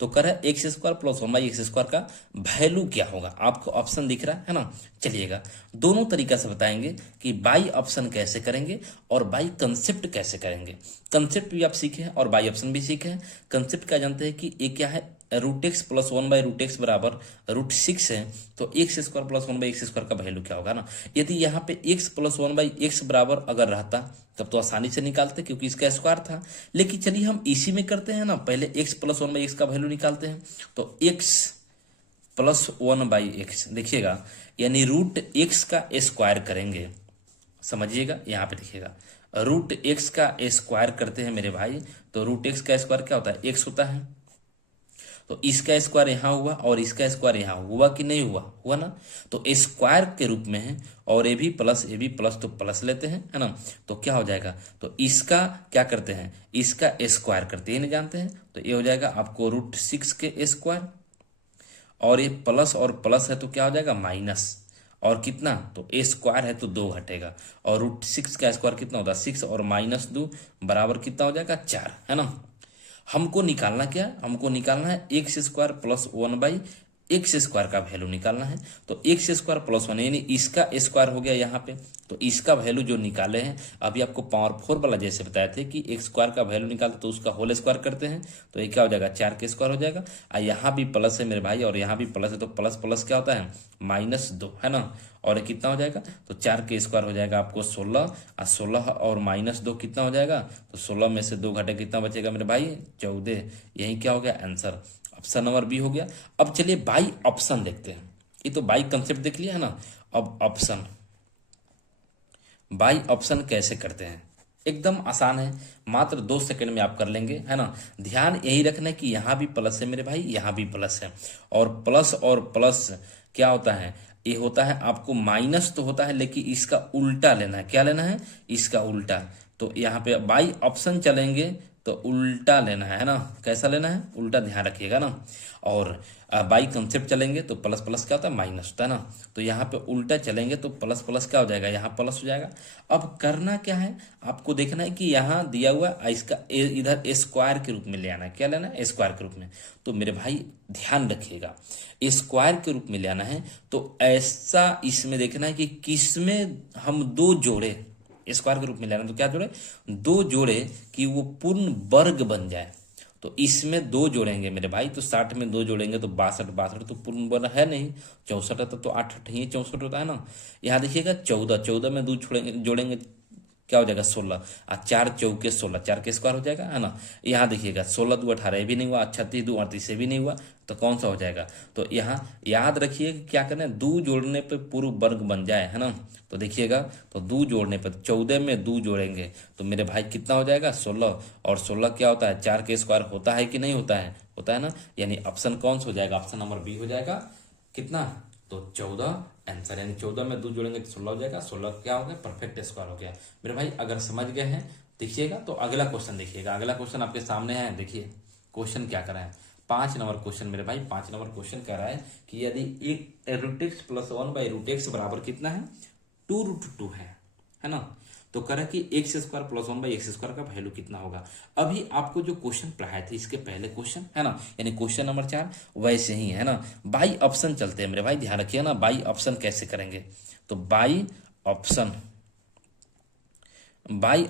तो करा एक्स स्क्वायर प्लस 1/x² का वैल्यू क्या होगा। आपको ऑप्शन दिख रहा है ना। चलिएगा दोनों तरीका से बताएंगे कि बाई ऑप्शन कैसे करेंगे और बाई कंसेप्ट कैसे करेंगे। कंसेप्ट भी आप सीखे हैं और बाई ऑप्शन भी सीखे हैं। कंसेप्ट क्या जानते हैं कि ये क्या है, √x प्लस 1/√x बराबर √6 है, तो एक्स स्क्वायर प्लस 1/x² का वैल्यू क्या होगा ना। यदि यहाँ पे x प्लस 1/x बराबर अगर रहता तब तो आसानी से निकालते क्योंकि इसका स्क्वायर था। लेकिन चलिए हम इसी में करते हैं ना, पहले x प्लस 1/x का वैल्यू निकालते हैं। तो x प्लस 1/x देखिएगा, यानी √x का स्क्वायर करेंगे, समझिएगा यहाँ पे देखिएगा √x का स्क्वायर करते हैं मेरे भाई, तो √x का स्क्वायर क्या होता है, x होता है। तो इसका स्क्वायर यहाँ हुआ और इसका स्क्वायर यहाँ हुआ कि नहीं हुआ, हुआ ना। तो स्क्वायर के रूप में है और ए भी प्लस तो प्लस लेते हैं, है ना। तो क्या हो जाएगा, तो इसका क्या करते हैं, इसका स्क्वायर करते हैं, नहीं जानते हैं, तो ये हो जाएगा आपको √6 के स्क्वायर। और ये प्लस और प्लस है तो क्या हो जाएगा, माइनस। और कितना, तो ए स्क्वायर है तो 2 घटेगा। और √6 का स्क्वायर कितना होता है, 6 और -2 बराबर कितना हो जाएगा, 4, है ना। हमको निकालना क्या, हमको निकालना है x² प्लस 1/x² का वैल्यू निकालना है। तो x² प्लस 1 यानी इसका स्क्वायर हो गया यहाँ पे, तो इसका वैल्यू जो निकाले हैं अभी आपको पावर 4 वाला जैसे बताए थे कि x² का वैल्यू निकालते तो उसका होल स्क्वायर करते हैं, तो ये क्या हो जाएगा, 4 के स्क्वायर हो जाएगा। और यहाँ भी प्लस है मेरे भाई और यहाँ भी प्लस है, तो प्लस प्लस क्या होता है, -2, है ना। और कितना हो जाएगा, तो 4 के स्क्वायर हो जाएगा आपको 16, और 16 और -2 कितना हो जाएगा, तो 16 में से 2 घटे कितना बचेगा मेरे भाई, 14। यही क्या हो गया आंसर, ऑप्शन नंबर बी हो गया। अब चलिए बाई ऑप्शन देखते हैं, ये तो बाई कंसेप्ट देख लिया है ना। अब ऑप्शन, बाई ऑप्शन कैसे करते हैं, एकदम आसान है, मात्र 2 सेकंड में आप कर लेंगे, है ना। ध्यान यही रखना है कि यहाँ भी प्लस है मेरे भाई, यहाँ भी प्लस है, और प्लस क्या होता है, ये होता है आपको माइनस तो होता है, लेकिन इसका उल्टा लेना है। क्या लेना है, इसका उल्टा। तो यहाँ पे बाई ऑप्शन चलेंगे तो उल्टा लेना है ना। कैसा लेना है, उल्टा, ध्यान रखिएगा ना। और बाई कंसेप्ट चलेंगे तो प्लस प्लस क्या होता है, माइनस होता है ना। तो यहाँ पे उल्टा चलेंगे तो प्लस प्लस क्या हो जाएगा, यहाँ प्लस हो जाएगा। अब करना क्या है, आपको देखना है कि यहाँ दिया हुआ इसका इधर स्क्वायर के रूप में ले आना है। क्या लेना है, स्क्वायर के रूप में। तो मेरे भाई ध्यान रखिएगा, स्क्वायर के रूप में ले आना है। तो ऐसा इसमें देखना है कि किसमें हम दो जोड़े, स्क्वायर के रूप में लेना, तो क्या जोड़े, दो जोड़े कि वो पूर्ण वर्ग बन जाए। तो इसमें दो जोड़ेंगे मेरे भाई, तो 60 में दो जोड़ेंगे तो 62, 62 तो पूर्ण वर्ग है नहीं, 64 है तो 8 8 ही 64 होता है ना। यहाँ देखिएगा 14, 14 में दो जोड़ेंगे क्या हो जाएगा, 16, और 4 चौके 16, 4 के स्क्वायर हो जाएगा, है ना। यहाँ देखिएगा 16 2 18 भी नहीं हुआ, 36 2 38 भी नहीं हुआ, तो कौन सा हो जाएगा। तो यहाँ याद रखिए कि क्या करना है, दो जोड़ने पे पूर्ण वर्ग बन जाए, है ना। तो देखिएगा, तो दो जोड़ने पर 14 में दो जोड़ेंगे तो मेरे भाई कितना हो जाएगा, 16, और 16 क्या होता है, 4 के स्क्वायर होता है कि नहीं होता है, होता है ना। यानी ऑप्शन कौन सा हो जाएगा, ऑप्शन नंबर बी हो जाएगा। कितना, तो 14 आंसर, यानी 14 में दो जोड़ेंगे तो 16 हो जाएगा। 16 क्या हो गया, परफेक्ट स्क्वायर हो गया। मेरे भाई अगर समझ गए हैं देखिएगा, तो अगला क्वेश्चन देखिएगा। अगला क्वेश्चन आपके सामने है, देखिए क्वेश्चन क्या कर रहा है। 5 नंबर क्वेश्चन मेरे भाई, 5 नंबर क्वेश्चन कह रहा है कि यदि एक रूट एक्स प्लस 1/√x बराबर कितना है, 2√2 है ना। तो कह रहा है कि एक्स स्क्वायर प्लस 1/x² का वैल्यू कितना होगा। अभी आपको जो क्वेश्चन पढ़ाए थे इसके पहले क्वेश्चन, है ना, यानी क्वेश्चन नंबर 4 वैसे ही है ना। बाई ऑप्शन चलते हैं मेरे भाई, ध्यान रखिए ना, बाई ऑप्शन कैसे करेंगे। तो बाई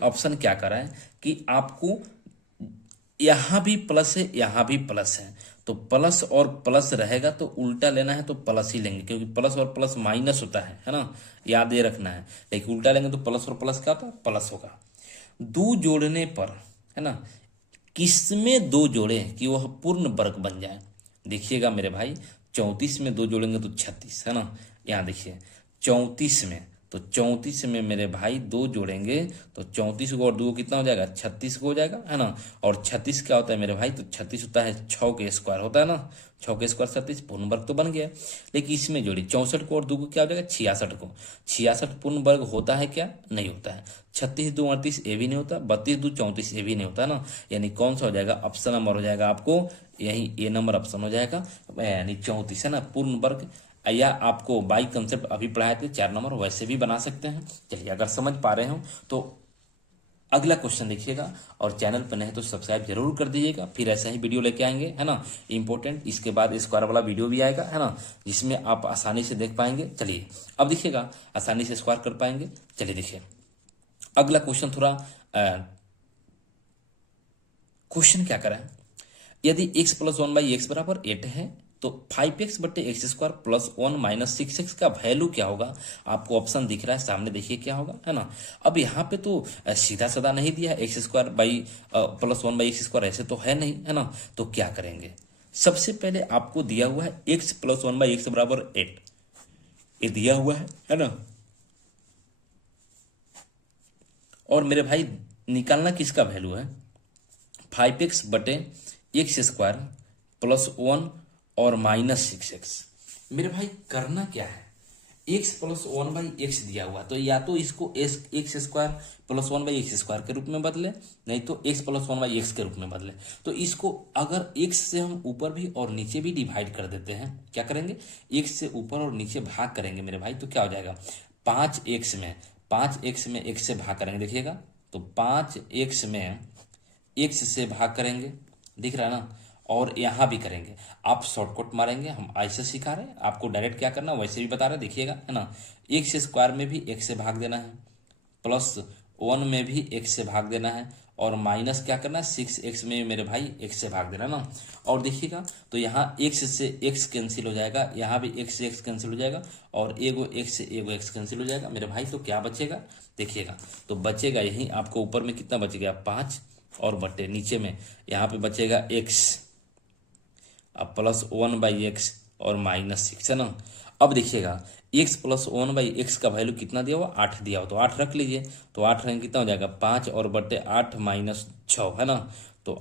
ऑप्शन क्या कर रहा है कि आपको यहां भी प्लस है, यहां भी प्लस है, तो प्लस और प्लस रहेगा तो उल्टा लेना है तो प्लस ही लेंगे, क्योंकि प्लस और प्लस माइनस होता है ना, याद ये रखना है। लेकिन उल्टा लेंगे तो प्लस और प्लस क्या होता है, प्लस होगा। दो जोड़ने पर, है ना, किसमें दो जोड़े कि वह पूर्ण वर्ग बन जाए। देखिएगा मेरे भाई, 34 में दो जोड़ेंगे तो 36, है ना। यहाँ देखिए 34 में, तो 34 में मेरे भाई दो जोड़ेंगे तो 34 को और दो कितना हो जाएगा, 36 को हो जाएगा, है ना। और 36 क्या होता है मेरे भाई, तो 36 होता है 6 के स्क्वायर होता है ना, 6 के स्क्वायर 36, पूर्ण वर्ग तो बन गया। लेकिन इसमें जोड़ी 64 को और दो को क्या हो जाएगा, 66 को। 66 पूर्ण वर्ग होता है क्या, नहीं होता है। 36 2 38 ये भी नहीं होता, 32 2 34 ये भी नहीं होता ना। यानी कौन सा हो जाएगा, ऑप्शन नंबर हो जाएगा आपको यही ए नंबर ऑप्शन हो जाएगा, यानी 34, है ना, पूर्ण वर्ग। या आपको बाई कंसेप्ट अभी पढ़ाए थे 4 नंबर, वैसे भी बना सकते हैं। चलिए अगर समझ पा रहे हो तो अगला क्वेश्चन देखिएगा, और चैनल पर नहीं तो सब्सक्राइब जरूर कर दीजिएगा, फिर ऐसा ही वीडियो लेके आएंगे, है ना, इंपॉर्टेंट। इसके बाद स्क्वायर वाला वीडियो भी आएगा, है ना, जिसमें आप आसानी से देख पाएंगे। चलिए अब देखिएगा, आसानी से स्क्वायर कर पाएंगे। चलिए देखिए अगला क्वेश्चन, थोड़ा क्वेश्चन क्या करें, यदि x + 1/x बराबर 8 है तो 5x/x² + 1 - 6x का वैल्यू क्या होगा। आपको ऑप्शन दिख रहा है सामने, देखिए क्या होगा, है ना। अब यहाँ पे तो सीधा साधा नहीं दिया है, x² + 1/x², ऐसे तो है नहीं, है ना। तो क्या करेंगे, सबसे पहले आपको दिया हुआ है x + 1/x बराबर 8, ये दिया हुआ है ना। और मेरे भाई निकालना किसका वैल्यू है, 5x/x² + 1 और -6x। मेरे भाई करना क्या है, x + 1/x दिया हुआ, तो या तो इसको x² + 1/x² के रूप में बदले, नहीं तो x + 1/x के रूप में बदले। तो इसको अगर x से हम ऊपर भी और नीचे भी डिवाइड कर देते हैं, क्या करेंगे, x से ऊपर और नीचे भाग करेंगे मेरे भाई, तो क्या हो जाएगा, 5x में x से भाग करेंगे, देखिएगा, तो 5x में x से भाग करेंगे, दिख रहा है ना। और यहाँ भी करेंगे, आप शॉर्टकट मारेंगे, हम ऐसे सिखा रहे हैं आपको, डायरेक्ट क्या करना वैसे भी बता रहे, देखिएगा, है ना। x² में भी x से भाग देना है, +1 में भी x से भाग देना है, और माइनस क्या करना है, 6x में मेरे भाई x से भाग देना ना। और देखिएगा तो यहाँ x से x कैंसिल हो जाएगा, यहाँ भी x से x कैंसिल हो जाएगा, और एगो x से एगो x कैंसिल हो जाएगा मेरे भाई। तो क्या बचेगा, देखिएगा, तो बचेगा यही आपको ऊपर में कितना बचेगा, 5, और बटे नीचे में यहाँ पे बचेगा x, अब +1/x और -6, है ना। अब देखिएगा x प्लस 1/x का वैल्यू कितना दिया हुआ, 8 दिया हुआ, तो 8 रख लीजिए। तो 8 रहेंगे कितना हो जाएगा, 5 और बटे 8 माइनस 6 है ना। तो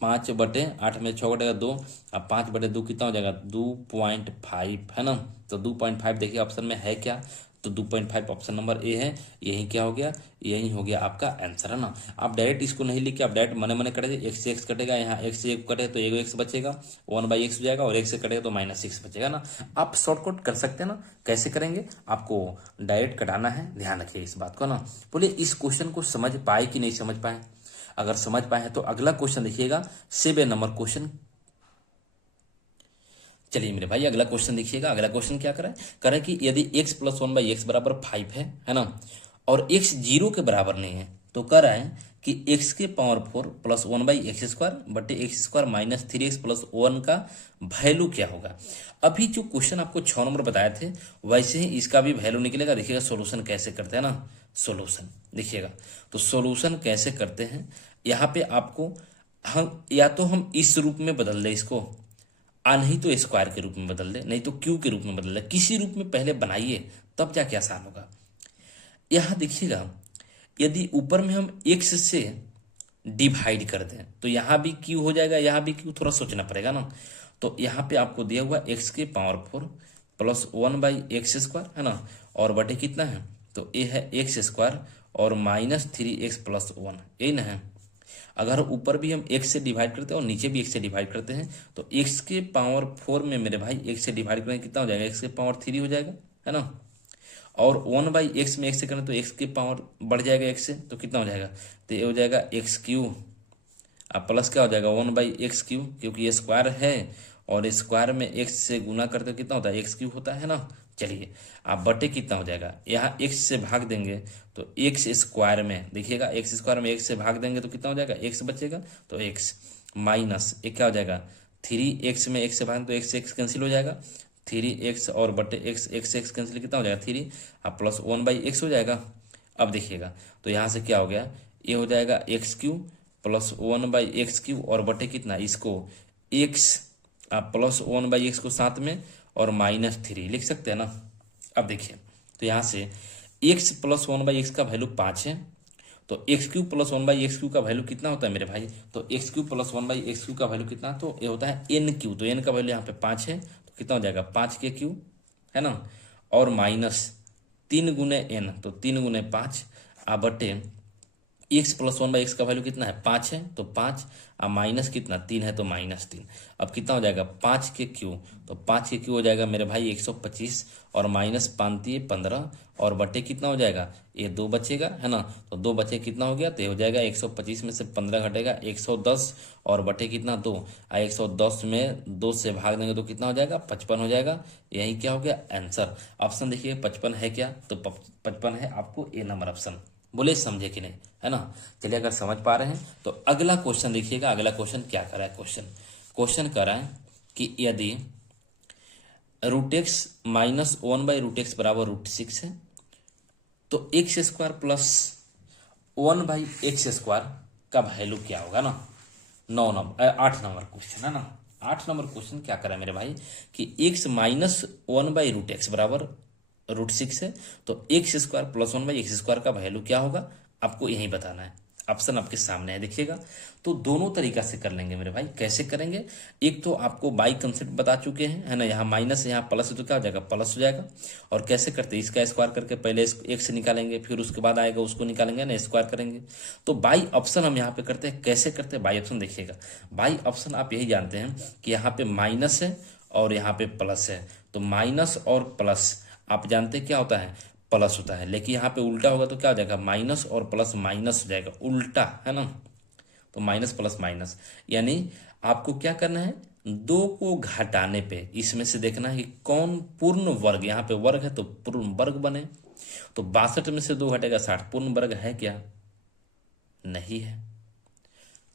5/8 में 6 कटेगा 2, अब 5/2 कितना हो जाएगा, 2.5 है ना। तो 2.5 देखिए ऑप्शन में है क्या, तो 2.5 ऑप्शन नंबर ए है। यही क्या हो गया, यही हो गया आपका आंसर है ना। आप डायरेक्ट इसको नहीं लिख के आप डायरेक्ट मने मने कटेंगे, एक्स से एक्स कटेगा, यहाँ एक्स से एक कटे तो एक एक्स बचेगा, 1/x हो जाएगा, और एक्स से कटेगा तो -6 बचेगा ना। आप शॉर्टकट कर सकते हैं ना, कैसे करेंगे, आपको डायरेक्ट कटाना है, ध्यान रखिए इस बात को ना। बोले इस क्वेश्चन को समझ पाए कि नहीं समझ पाए, अगर समझ पाए तो अगला क्वेश्चन देखिएगा 7 नंबर क्वेश्चन। चलिए मेरे भाई अगला क्वेश्चन देखिएगा, अगला क्वेश्चन क्या करें कि यदि x प्लस 1/x बराबर 5 है ना, और x 0 के बराबर नहीं है, तो कह रहा है कि x के पावर 4 प्लस 1/x² बटे x² माइनस 3x प्लस 1 का वैल्यू क्या होगा। अभी जो क्वेश्चन आपको 6 नंबर बताए थे वैसे ही इसका भी वैल्यू निकलेगा। देखिएगा सोल्यूशन कैसे करते हैं ना, सोल्यूशन देखिएगा। तो सोल्यूशन कैसे करते हैं, यहाँ पे आपको हम या तो हम इस रूप में बदल दें इसको, नहीं तो स्क्वायर के रूप में बदल दे, नहीं तो क्यू के रूप में बदल दे, किसी रूप में पहले बनाइए तब जाके आसान होगा। यहां देखिएगा यदि ऊपर में हम x से डिवाइड कर दें तो यहां भी क्यू हो जाएगा, यहां भी क्यू, थोड़ा सोचना पड़ेगा ना। तो यहां पे आपको दिया हुआ x के पावर 4 प्लस 1/x² है ना, और बटे कितना है, तो ये है x² और -3x प्लस 1, यही ना है। अगर ऊपर भी हम x से डिवाइड करते हैं और नीचे भी x से डिवाइड करते हैं तो x के पावर 4 में मेरे भाई x से डिवाइड करेंगे कितना हो जाएगा, x के पावर 3 हो जाएगा है ना। और 1/x में x से करें तो x के पावर बढ़ जाएगा x से, तो कितना हो जाएगा, तो ये हो जाएगा x³ अब प्लस क्या हो जाएगा 1/x³ क्योंकि ये स्क्वायर है, और स्क्वायर में x से गुना करते कितना होता है, x³ होता है ना। चलिए आप बटे कितना हो जाएगा, यहाँ x से भाग देंगे तो x² में देखिएगा, x² में x से भाग देंगे तो कितना हो जाएगा, x बचेगा, तो x माइनस एक क्या हो जाएगा 3x में x से भाग तो x से x कैंसिल हो जाएगा, 3x और बटे x से x कैंसिल कितना हो जाएगा 3, अब प्लस 1/x हो जाएगा। अब देखिएगा तो यहाँ से क्या हो गया, ये हो जाएगा x³ प्लस 1/x³ और बटे कितना इसको x प्लस 1/x को साथ में और -3 लिख सकते हैं ना। अब देखिए तो यहाँ से x प्लस 1/x का वैल्यू 5 है, तो x³ प्लस 1/x³ का वैल्यू कितना होता है मेरे भाई, तो x³ प्लस 1/x³ का वैल्यू कितना, तो ये होता है n³, तो n का वैल्यू यहाँ पे 5 है, तो कितना हो जाएगा 5 के क्यू है ना, और माइनस 3 गुने n, तो 3 गुने 5 बटे x प्लस 1/x का वैल्यू कितना है 5 है, तो 5 माइनस कितना 3 है, तो -3। अब कितना हो जाएगा 5 के क्यू, तो 5 के क्यू हो जाएगा मेरे भाई 125 और -5 15 और बटे कितना हो जाएगा, ये 2 बचेगा है ना, तो 2 बचे कितना हो गया, तो ये हो जाएगा 125 में से 15 घटेगा 110 और बटे कितना 2, 110 में 2 से भाग देंगे तो कितना हो जाएगा 55 हो जाएगा। यही क्या हो गया आंसर। ऑप्शन देखिए 55 है क्या, तो 55 है आपको ए नंबर ऑप्शन। बोले समझे कि नहीं, है ना। चलिए अगर समझ पा रहे हैं तो अगला क्वेश्चन देखिएगा, अगला क्वेश्चन क्या कर रहा है, क्वेश्चन कर रहा है कि यदि √x माइनस 1/√x बराबर √6 है तो x² प्लस 1/x² का वैल्यू क्या होगा ना। 8 नंबर क्वेश्चन है ना। 8 नंबर क्वेश्चन क्या कर रहा है मेरे भाई कि x माइनस 1/√x बराबर √6 है, तो x² प्लस 1/x² का वैल्यू क्या होगा, आपको यही बताना है। ऑप्शन आपके सामने है देखिएगा। तो दोनों तरीका से कर लेंगे मेरे भाई। कैसे करेंगे, एक तो आपको बाई कंसेप्ट बता चुके हैं है ना, यहाँ माइनस यहाँ प्लस है तो क्या हो जाएगा प्लस हो जाएगा। और कैसे करते हैं, इसका स्क्वायर करके पहले एक से निकालेंगे, फिर उसके बाद आएगा उसको निकालेंगे ना, स्क्वायर करेंगे। तो बाई ऑप्शन हम यहाँ पे करते हैं। कैसे करते हैं बाई ऑप्शन देखिएगा। बाई ऑप्शन आप यही जानते हैं कि यहाँ पे माइनस है और यहाँ पे प्लस है, तो माइनस और प्लस आप जानते हैं क्या होता है, प्लस होता है। लेकिन यहाँ पे उल्टा होगा तो क्या हो जाएगा, माइनस और प्लस माइनस हो जाएगा, उल्टा है ना। तो माइनस प्लस माइनस, यानी आपको क्या करना है, 2 को घटाने पे इसमें से देखना है कि कौन पूर्ण वर्ग, यहाँ पे वर्ग है तो पूर्ण वर्ग बने। तो 62 में से 2 घटेगा 60, पूर्ण वर्ग है क्या, नहीं है।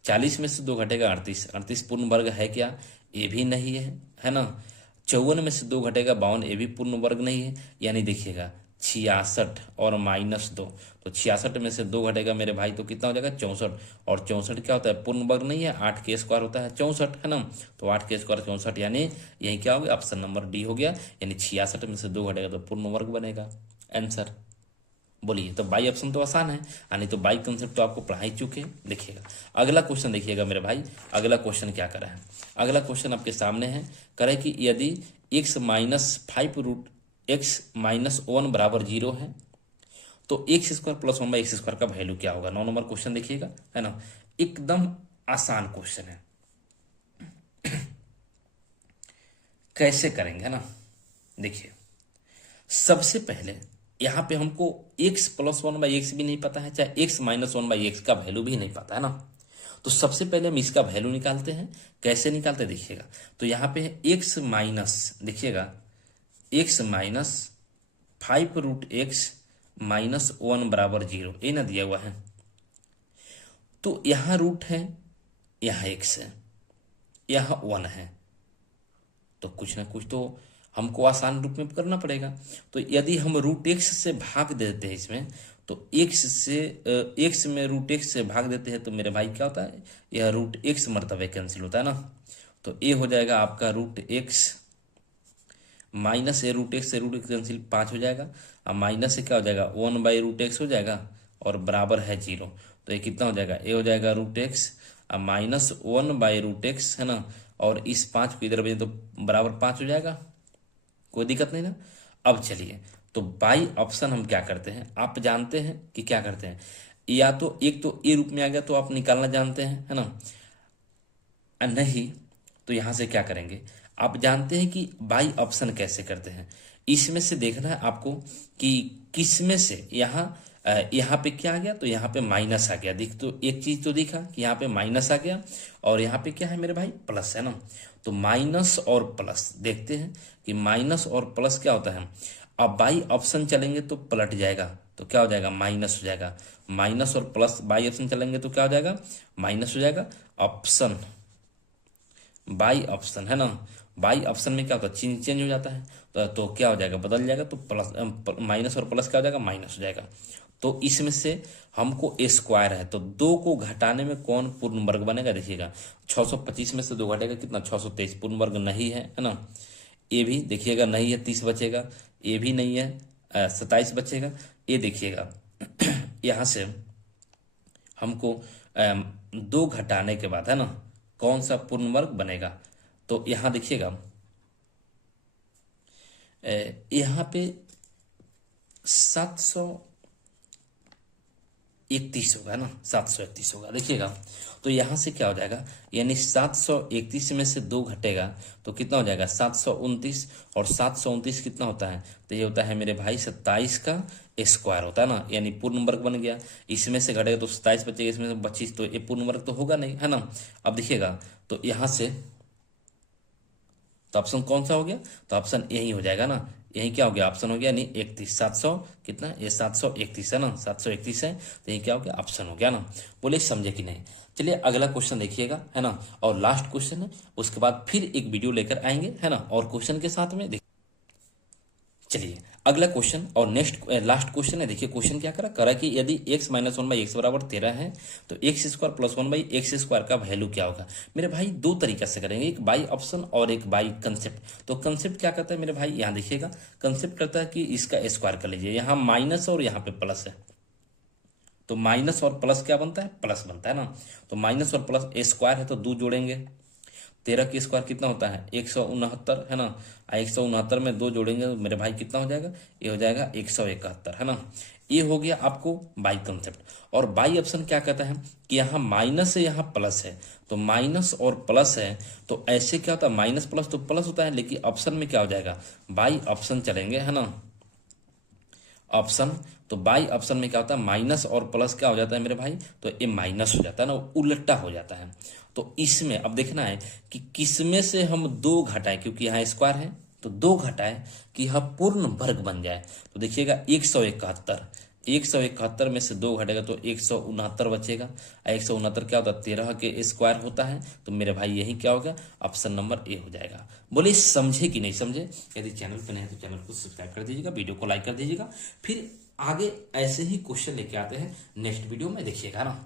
40 में से 2 घटेगा 38, 38 पूर्ण वर्ग है क्या, ये भी नहीं है, है ना। 54 में से 2 घटेगा 52, ये भी पूर्ण वर्ग नहीं है। यानी देखिएगा 66 और -2, तो 66 में से 2 घटेगा मेरे भाई तो कितना हो जाएगा 64। और 64 क्या होता है, पूर्ण वर्ग नहीं है, 8 के स्क्वायर होता है 64, है ना। तो 8 के स्क्वायर 64, यानी यही क्या हो गया, ऑप्शन नंबर डी हो गया। यानी 66 में से 2 घटेगा तो पूर्ण वर्ग बनेगा आंसर। बोलिए, तो बाई ऑप्शन तो आसान है, यानी तो बाई कंसेप्ट तो आपको पढ़ा ही चुके हैं। देखिएगा अगला क्वेश्चन, देखिएगा मेरे भाई अगला क्वेश्चन क्या करा है। अगला क्वेश्चन आपके सामने है, करे कि यदि x minus 5 root x minus 1 बराबर 0 है तो x square plus 1 by x square का वैल्यू क्या होगा। 9 नंबर क्वेश्चन देखिएगा, है ना, एकदम आसान क्वेश्चन है। कैसे करेंगे, है ना, देखिए सबसे पहले यहाँ पे हमको x प्लस 1 बाई एक्स भी नहीं पता है, चाहे x माइनस 1 बाई एक्स का वैल्यू भी नहीं पता है ना। तो सबसे पहले हम इसका वैल्यू निकालते हैं। कैसे निकालते हैं देखिएगा, तो यहाँ पे है x माइनस, देखिएगा x minus 5 root x minus 1 बराबर 0, ये ना दिया हुआ है। तो यहाँ रूट है, यहाँ x है, यहाँ 1 है, तो कुछ ना कुछ तो हमको आसान रूप में करना पड़ेगा। तो यदि हम रूट एक्स से भाग देते हैं इसमें, तो एक्स में रूट एक्स से भाग देते हैं तो मेरे भाई क्या होता है, यह रूट एक्स मर्तबे कैंसिल होता है ना। तो ये हो जाएगा आपका रूट एक्स माइनस ए रूट एक्स से रूट एक्स कैंसिल 5 हो जाएगा, और माइनस से क्या हो जाएगा 1 बाई रूट एक्स हो जाएगा, और बराबर है 0। तो ये कितना हो जाएगा, ये हो जाएगा रूट एक्स और माइनस 1 बाई रूट एक्स, है ना, और इस 5 को इधर भेज तो बराबर 5 हो जाएगा, कोई दिक्कत नहीं ना। अब चलिए, तो बाई ऑप्शन हम क्या करते हैं, आप जानते हैं कि क्या करते हैं, या तो एक तो ए रूप में आ गया तो आप निकालना जानते हैं, है ना, नहीं तो यहां से क्या करेंगे, आप जानते हैं कि बाई ऑप्शन कैसे करते हैं। इसमें से देखना है आपको कि किस में से यहाँ पे क्या आ गया, तो यहाँ पे माइनस आ गया। दिख तो एक चीज तो दिखा कि यहाँ पे माइनस आ गया, और यहाँ पे क्या है मेरे भाई, प्लस है ना। तो माइनस और प्लस देखते हैं कि माइनस और प्लस क्या होता है। अब बाई ऑप्शन चलेंगे तो पलट जाएगा, तो क्या हो जाएगा, माइनस हो जाएगा। माइनस और प्लस बाई ऑप्शन चलेंगे तो क्या हो जाएगा, माइनस हो जाएगा। ऑप्शन बाई ऑप्शन, है ना, बाई ऑप्शन में क्या होता है, चेंज हो जाता है, तो क्या हो जाएगा, बदल जाएगा। तो प्लस माइनस और प्लस क्या हो जाएगा, माइनस हो जाएगा। तो इसमें से हमको ए स्क्वायर है, तो 2 को घटाने में कौन पूर्ण वर्ग बनेगा, देखिएगा 625 में से 2 घटेगा कितना, 623, पूर्ण वर्ग नहीं है ना। ये भी देखिएगा नहीं है, 30 बचेगा, ये भी नहीं है, 27 बचेगा। ये देखिएगा यहाँ से हमको 2 घटाने के बाद, है ना, कौन सा पूर्ण वर्ग बनेगा। तो यहाँ देखिएगा यहाँ पे 731 होगा ना, 731 होगा, देखिएगा। तो यहाँ से क्या हो जाएगा, यानी 731 में से 2 घटेगा तो कितना हो जाएगा, 729, और 729 कितना होता है, तो ये होता है मेरे भाई 27 का स्क्वायर होता है ना, यानी पूर्ण वर्ग बन गया। इसमें से घटेगा तो 27 बचेगा, इसमें से 25, तो ये पूर्ण वर्ग तो होगा नहीं, है ना। अब देखिएगा तो यहाँ से तो ऑप्शन कौन सा हो गया, तो ऑप्शन यही हो जाएगा ना, यही क्या हो गया, ऑप्शन हो गया नहीं 31, 700 कितना, ये 731 है ना, 731 है, तो ये क्या हो गया, ऑप्शन हो गया ना। बोले समझे कि नहीं। चलिए अगला क्वेश्चन देखिएगा, है ना, और लास्ट क्वेश्चन है, उसके बाद फिर एक वीडियो लेकर आएंगे, है ना, और क्वेश्चन के साथ में चलिए अगला क्वेश्चन और नेक्स्ट लास्ट क्वेश्चन है। देखिए क्वेश्चन क्या करा कि यदि x माइनस 1 बाई एक्स बराबर 13 है तो x square plus 1 by x square का वैल्यू क्या होगा। मेरे भाई 2 तरीका से करेंगे, एक बाई ऑप्शन और एक बाई कंसेप्ट। तो कंसेप्ट क्या करता है मेरे भाई, यहाँ देखिएगा कंसेप्ट करता है कि इसका स्क्वायर कर लीजिए, यहाँ माइनस और यहाँ पे प्लस है, तो माइनस और प्लस क्या बनता है, प्लस बनता है ना। तो माइनस और प्लस स्क्वायर है तो 2 जोड़ेंगे, 13 की स्क्वायर कितना होता है 169, है ना। 169 में 2 जोड़ेंगे तो मेरे भाई कितना हो जाएगा, ये हो जाएगा 171, है ना। ये हो गया आपको बाई कंसेप्ट। और बाई ऑप्शन क्या कहता है कि यहाँ माइनस है यहाँ प्लस है, तो माइनस और प्लस है, तो ऐसे क्या होता है, माइनस प्लस तो प्लस होता है, लेकिन ऑप्शन में क्या हो जाएगा, बाई ऑप्शन चलेंगे, है ना, ऑप्शन। तो बाई ऑप्शन में क्या होता है, माइनस और प्लस क्या हो जाता है मेरे भाई, तो ये माइनस हो जाता है ना, उल्टा हो जाता है। तो इसमें अब देखना है कि किसमें से हम 2 घटाएं, क्योंकि यहाँ स्क्वायर है तो 2 घटाएं कि यह पूर्ण वर्ग बन जाए। तो देखिएगा 171, 171 में से 2 घटेगा तो 169 बचेगा। 169 क्या होता है, 13 के स्क्वायर होता है। तो मेरे भाई यही क्या होगा, ऑप्शन नंबर ए हो जाएगा। बोले समझे कि नहीं समझे? यदि चैनल पर नहीं है तो चैनल को सब्सक्राइब कर दीजिएगा, वीडियो को लाइक कर दीजिएगा। फिर आगे ऐसे ही क्वेश्चन लेके आते हैं नेक्स्ट वीडियो में, देखिएगा ना।